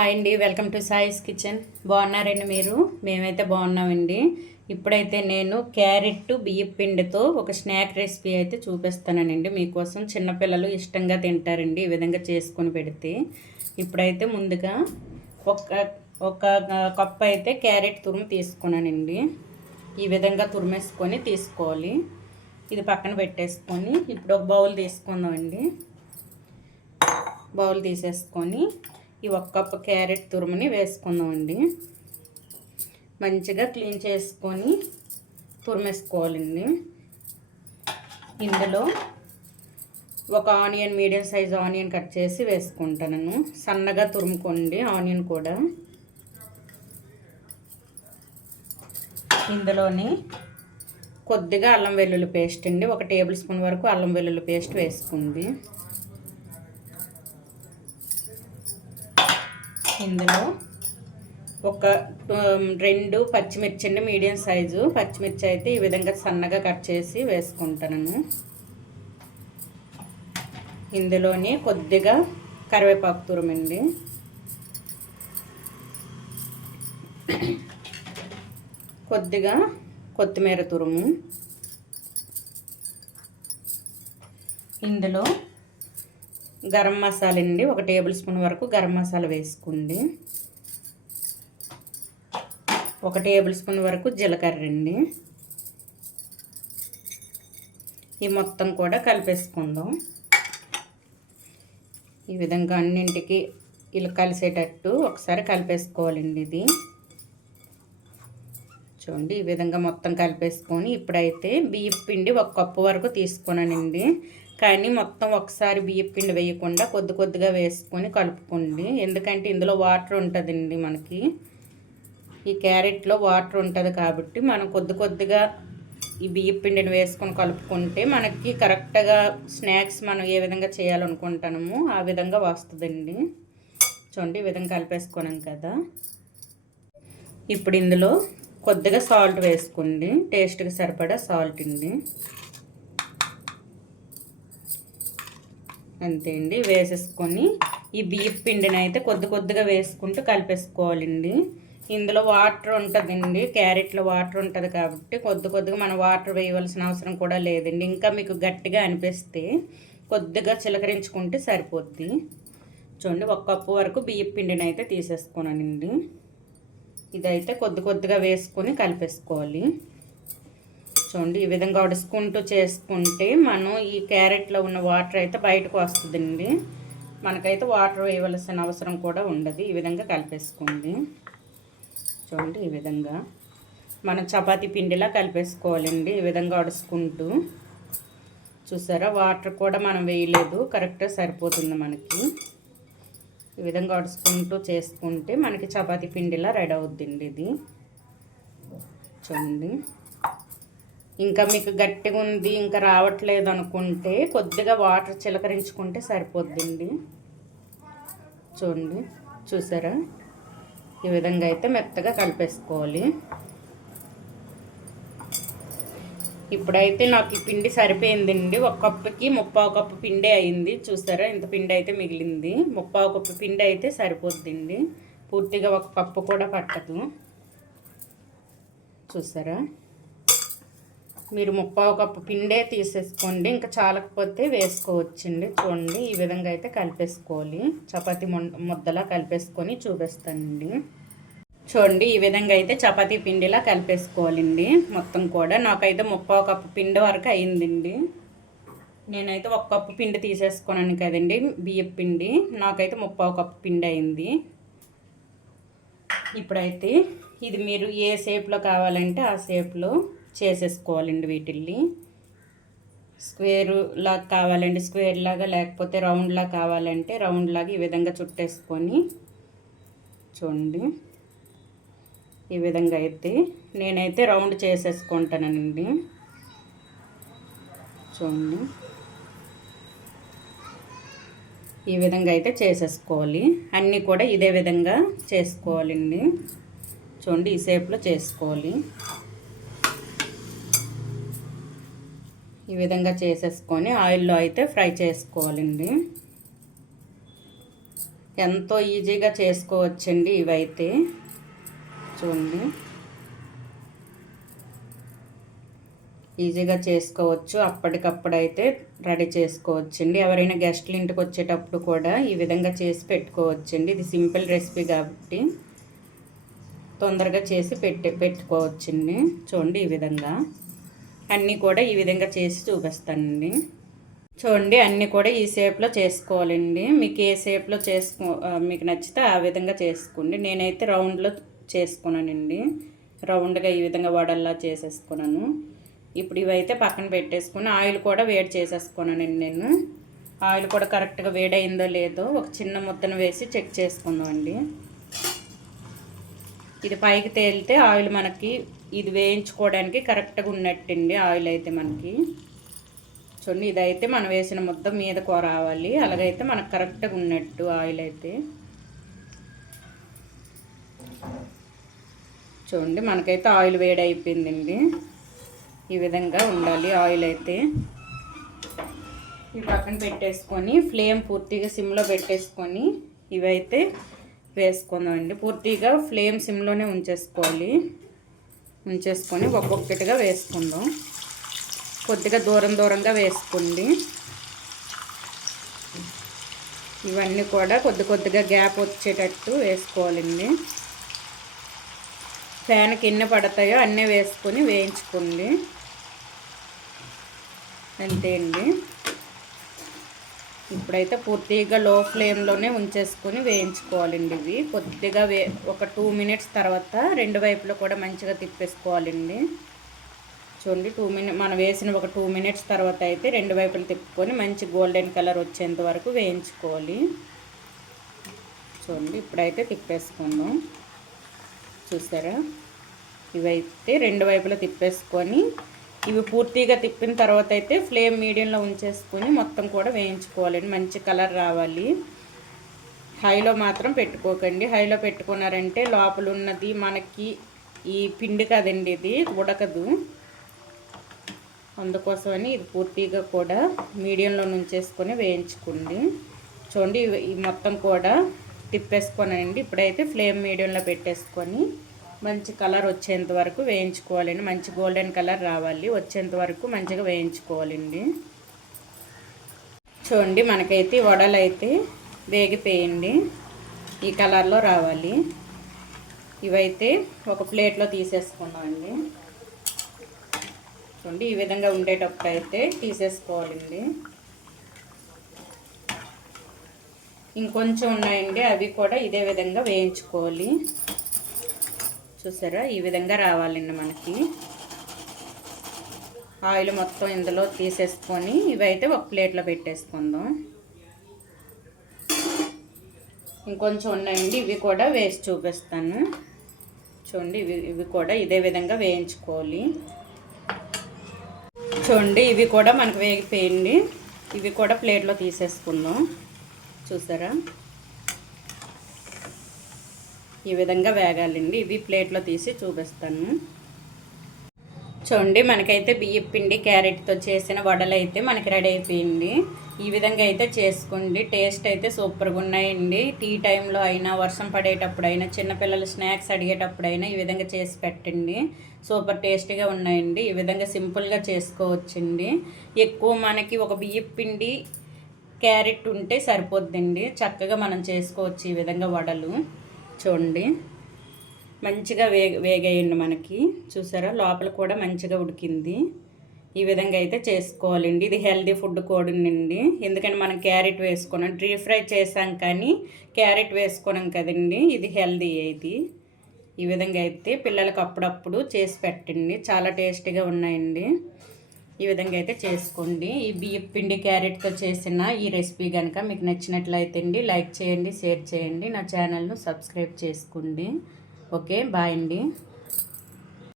Hi అండి, welcome to సాయిస్ kitchen. బాగున్నారండి మీరు? మేమైతే బాగున్నామండి. ఇప్పుడైతే నేను క్యారెట్ బియ్యం పిండితో ఒక స్నాక్ రెసిపీ అయితే చూపిస్తానండి మీకోసం. చిన్నపిల్లలు ఇష్టంగా తింటారండి ఈ విధంగా చేసుకొని పెడితే. ఇప్పుడైతే ముందుగా ఒక ఒక కప్పు అయితే క్యారెట్ తురుము తీసుకున్నానండి. ఈ విధంగా తురిమేసుకొని తీసుకోవాలి. ఇది పక్కన పెట్టేసుకొని ఇప్పుడు ఒక బౌల్ తీసుకుందామండి. బౌల్ తీసేసుకొని ఈ ఒక కప్పు క్యారెట్ తురుముని వేసుకుందామండి. మంచిగా క్లీన్ చేసుకొని తురిమేసుకోవాలండి. ఇందులో ఒక onion, medium size onion cut చేసి వేసుకుంటాను. సన్నగా తురుముకోండి ఆనియన్ కూడా. ఇందులోని కొద్దిగా అల్లం వెల్లుల్లి పేస్ట్ అండి, 1 టేబుల్ స్పూన్ వరకు అల్లం వెల్లుల్లి పేస్ట్ వేసుకుంది. ఇందులో ఒక 2 పచ్చిమిర్చి అండి, మీడియం సైజు పచ్చిమిర్చి అయితే ఈ విధంగా సన్నగా కట్ చేసి వేసుకుంటాను. ఇందులోని కొద్దిగా కరివేపాకు తురుమండి, కొద్దిగా కొత్తిమీర తురుము. ఇందులో గరం మసాలా అండి, 1 టేబుల్ స్పూన్ వరకు గరం మసాలా వేసుకుంది. 1 టేబుల్ స్పూన్ వరకు జీలకర్ర అండి. ఈ మొత్తం కూడా కలిపేసుకుందాం. ఈ విధంగా అన్నింటికి ఇలా కలిసేటట్టు ఒకసారి కలిపేసుకోవాలండి. ఇది చూడండి, ఈ విధంగా మొత్తం కలిపేసుకొని ఇప్పుడైతే బియ్యం పిండి 1 కప్పు వరకు తీసుకున్నానండి. కానీ మొత్తం ఒకసారి బియ్యం పిండి వేయకుండా కొద్దిగా వేసుకొని కలుపుకోండి. ఎందుకంటే ఇందులో వాటర్ ఉంటుందండి, మనకి ఈ క్యారెట్లో వాటర్ ఉంటుంది కాబట్టి మనం కొద్దిగా ఈ బియ్యం పిండిని వేసుకొని కలుపుకుంటే మనకి కరెక్ట్గా స్నాక్స్ మనం ఏ విధంగా చేయాలనుకుంటామో ఆ విధంగా వస్తుందండి. చూడండి, ఈ విధంగా కలిపేసుకున్నాం కదా. ఇప్పుడు ఇందులో కొద్దిగా సాల్ట్ వేసుకోండి, టేస్ట్కి సరిపడా సాల్ట్ అండి. అంతే అండి, వేసేసుకొని ఈ బియ్యం పిండిని అయితే కొద్దిగా వేసుకుంటూ కలిపేసుకోవాలండి. ఇందులో వాటర్ ఉంటుందండి, క్యారెట్లో వాటర్ ఉంటుంది కాబట్టి కొద్దిగా మనం వాటర్ వేయవలసిన అవసరం కూడా లేదండి. ఇంకా మీకు గట్టిగా అనిపిస్తే కొద్దిగా చిలకరించుకుంటే సరిపోద్ది. చూడండి, 1 కప్పు వరకు బియ్యం పిండిని అయితే తీసేసుకున్నానండి. ఇదైతే కొద్దిగా వేసుకొని కలిపేసుకోవాలి. చూడండి, ఈ విధంగా వడుసుకుంటూ చేసుకుంటే మనం ఈ క్యారెట్లో ఉన్న వాటర్ అయితే బయటకు వస్తుందండి. మనకైతే వాటర్ వేయవలసిన అవసరం కూడా ఉండదు. ఈ విధంగా కలిపేసుకోండి. చూడండి, ఈ విధంగా మనం చపాతీ పిండిలా కలిపేసుకోవాలండి. ఈ విధంగా వడుసుకుంటూ. చూసారా, వాటర్ కూడా మనం వేయలేదు, కరెక్ట్గా సరిపోతుంది మనకి. ఈ విధంగా వడుసుకుంటూ చేసుకుంటే మనకి చపాతీ పిండిలా రెడీ అవుద్దండి ఇది. చూడండి, ఇంకా మీకు గట్టిగా ఉంది, ఇంకా రావట్లేదు అనుకుంటే కొద్దిగా వాటర్ చిలకరించుకుంటే సరిపోద్దండి. చూడండి, చూసారా, ఈ విధంగా అయితే మెత్తగా కలిపేసుకోవాలి. ఇప్పుడైతే నాకు ఈ పిండి సరిపోయిందండి. 1 కప్పుకి 3/4 కప్పు పిండి అయింది. చూసారా, ఇంత పిండి అయితే మిగిలింది. 3/4 కప్పు పిండి అయితే సరిపోద్దండి, పూర్తిగా 1 కప్పు కూడా పట్టదు. చూసారా, మీరు 3/4 కప్పు పిండే తీసేసుకోండి, ఇంకా చాలకపోతే వేసుకోవచ్చండి. చూడండి, ఈ విధంగా అయితే కలిపేసుకోవాలి. చపాతీ ముద్దలా కలిపేసుకొని చూపిస్తానండి. చూడండి, ఈ విధంగా అయితే చపాతీ పిండిలా కలిపేసుకోవాలండి మొత్తం కూడా. నాకైతే 3/4 కప్పు పిండి వరకు అయిందండి. నేనైతే 1 కప్పు పిండి తీసేసుకున్నాను కదండి బియ్యం పిండి, నాకైతే 3/4 కప్పు పిండి అయింది. ఇప్పుడైతే ఇది మీరు ఏ షేప్లో కావాలంటే ఆ షేప్లో చేసేసుకోవాలండి. వీటిల్ని స్క్వేర్ లాగా కావాలంటే స్క్వేర్ లాగా, లేకపోతే రౌండ్ లాగా కావాలంటే రౌండ్ లాగా ఈ విధంగా చుట్టేసుకొని. చూడండి, ఈ విధంగా అయితే నేనైతే రౌండ్ చేసేసుకుంటానండి. చూడండి, ఈ విధంగా అయితే చేసేసుకోవాలి. అన్నీ కూడా ఇదే విధంగా చేసుకోవాలండి. చూడండి, ఈ షేప్లో చేసుకోవాలి. ఈ విధంగా చేసేసుకొని ఆయిల్లో అయితే ఫ్రై చేసుకోవాలండి. ఎంతో ఈజీగా చేసుకోవచ్చండి ఇవైతే. చూడండి, ఈజీగా చేసుకోవచ్చు. అప్పటికప్పుడు అయితే రెడీ చేసుకోవచ్చండి. ఎవరైనా గెస్ట్లు ఇంటికి వచ్చేటప్పుడు కూడా ఈ విధంగా చేసి పెట్టుకోవచ్చండి. ఇది సింపుల్ రెసిపీ కాబట్టి తొందరగా చేసి పెట్టుకోవచ్చండి. చూడండి, ఈ విధంగా అన్నీ కూడా ఈ విధంగా చేసి చూపిస్తానండి. చూడండి, అన్నీ కూడా ఈ షేప్లో చేసుకోవాలండి. మీకు ఏ షేప్లో మీకు నచ్చితే ఆ విధంగా చేసుకోండి. నేనైతే రౌండ్లో చేసుకున్నానండి. రౌండ్గా ఈ విధంగా వడల్లా చేసేసుకున్నాను. ఇప్పుడు ఇవైతే పక్కన పెట్టేసుకుని ఆయిల్ కూడా వేడి చేసేసుకున్నానండి. నేను ఆయిల్ కూడా కరెక్ట్గా వేడైందో లేదో ఒక చిన్న ముద్దను వేసి చెక్ చేసుకుందామండి. ఇది పైకి తేలితే ఆయిల్ మనకి ఇది వేయించుకోవడానికి కరెక్ట్గా ఉన్నట్టండి. ఆయిల్ అయితే మనకి చూడండి, ఇదైతే మనం వేసిన ముద్ద మీదకు రావాలి. అలాగైతే మనకు కరెక్ట్గా ఉన్నట్టు ఆయిల్ అయితే. చూడండి, మనకైతే ఆయిల్ వేడి అయిపోయిందండి. ఈ విధంగా ఉండాలి ఆయిల్ అయితే. ఈ పక్కన పెట్టేసుకొని ఫ్లేమ్ పూర్తిగా సిమ్లో పెట్టేసుకొని ఇవైతే వేసుకుందామండి. పూర్తిగా ఫ్లేమ్ సిమ్లోనే ఉంచేసుకొని ఒక్కొక్కటిగా వేసుకుందాం. కొద్దిగా దూరంగా వేసుకోండి. ఇవన్నీ కూడా కొద్దిగా గ్యాప్ వచ్చేటట్టు వేసుకోవాలండి. ఫ్యాన్కి ఎన్ని పడతాయో అన్నీ వేసుకొని వేయించుకోండి. అంతే అండి. ఇప్పుడైతే పూర్తిగా లో ఫ్లేమ్లోనే ఉంచేసుకొని వేయించుకోవాలండి. ఇవి కొద్దిగా ఒక 2 మినిట్స్ తర్వాత రెండు వైపులో కూడా మంచిగా తిప్పేసుకోవాలండి. చూడండి, మనం వేసిన ఒక 2 మినిట్స్ తర్వాత అయితే రెండు వైపులు తిప్పుకొని మంచి గోల్డెన్ కలర్ వచ్చేంత వరకు వేయించుకోవాలి. చూడండి, ఇప్పుడైతే తిప్పేసుకుందాం. చూసారా, ఇవైతే రెండు వైపులా తిప్పేసుకొని ఇవి పూర్తిగా తిప్పిన తర్వాత అయితే ఫ్లేమ్ మీడియంలో ఉంచేసుకొని మొత్తం కూడా వేయించుకోవాలండి. మంచి కలర్ రావాలి. హైలో మాత్రం పెట్టుకోకండి. హైలో పెట్టుకున్నారంటే లోపల ఉన్నది మనకి ఈ పిండి కదండి, ఇది ఉడకదు. అందుకోసమని ఇది పూర్తిగా కూడా మీడియంలో ఉంచేసుకొని వేయించుకోండి. చూడండి, ఈ మొత్తం కూడా తిప్పేసుకోనండి. ఇప్పుడైతే ఫ్లేమ్ మీడియంలో పెట్టేసుకొని మంచి కలర్ వచ్చేంత వరకు వేయించుకోవాలండి. మంచి గోల్డెన్ కలర్ రావాలి, వచ్చేంత వరకు మంచిగా వేయించుకోవాలండి. చూడండి, మనకైతే వడలు అయితే వేగిపోయండి. ఈ కలర్లో రావాలి. ఇవైతే ఒక ప్లేట్లో తీసేసుకున్నామండి. చూడండి, ఈ విధంగా ఉండేటప్పుడు అయితే తీసేసుకోవాలండి. ఇంకొంచెం ఉన్నాయండి, అవి కూడా ఇదే విధంగా వేయించుకోవాలి. చూసారా, ఈ విధంగా రావాలండి మనకి. ఆయిల్ మొత్తం ఇందులో తీసేసుకొని ఇవైతే ఒక ప్లేట్లో పెట్టేసుకుందాం. ఇంకొంచెం ఉన్నాయండి, ఇవి కూడా వేసి చూపిస్తాను. చూడండి, ఇవి కూడా ఇదే విధంగా వేయించుకోవాలి. చూడండి, ఇవి కూడా మనకు వేగిపోయింది. ఇవి కూడా ప్లేట్లో తీసేసుకుందాం. చూసారా, ఈ విధంగా వేగాలండి. ఇవి ప్లేట్లో తీసి చూపిస్తాను. చూడండి, మనకైతే బియ్యం పిండి క్యారెట్తో చేసిన వడలు అయితే మనకి రెడీ అయిపోయింది. ఈ విధంగా అయితే చేసుకోండి. టేస్ట్ అయితే సూపర్గా ఉన్నాయండి. టీ టైంలో అయినా, వర్షం పడేటప్పుడైనా, చిన్నపిల్లలు స్నాక్స్ అడిగేటప్పుడైనా ఈ విధంగా చేసి పెట్టండి. సూపర్ టేస్టీగా ఉన్నాయండి. ఈ విధంగా సింపుల్గా చేసుకోవచ్చండి. ఎక్కువ మనకి ఒక బియ్యం పిండి క్యారెట్ ఉంటే సరిపోద్దండి. చక్కగా మనం చేసుకోవచ్చు ఈ విధంగా వడలు. చూడండి, మంచిగా వేగేయండి మనకి. చూసారా, లోపల కూడా మంచిగా ఉడికింది. ఈ విధంగా అయితే చేసుకోవాలండి. ఇది హెల్దీ ఫుడ్ కూడానండి. ఎందుకంటే మనం క్యారెట్ వేసుకున్నాం, డీప్ ఫ్రై చేసాం కానీ క్యారెట్ వేసుకున్నాం కదండి. ఇది హెల్దీ. ఇది ఈ విధంగా అయితే పిల్లలకు అప్పుడప్పుడు చేసి పెట్టండి. చాలా టేస్టీగా ఉన్నాయండి. ఈ విధంగా అయితే చేసుకోండి. ఈ బియ్యం పిండి క్యారెట్తో చేసిన ఈ రెసిపీ కనుక మీకు నచ్చినట్లయితే అండి లైక్ చేయండి, షేర్ చేయండి, నా ఛానల్ను సబ్స్క్రైబ్ చేసుకోండి. ఓకే, బాయ్ అండి.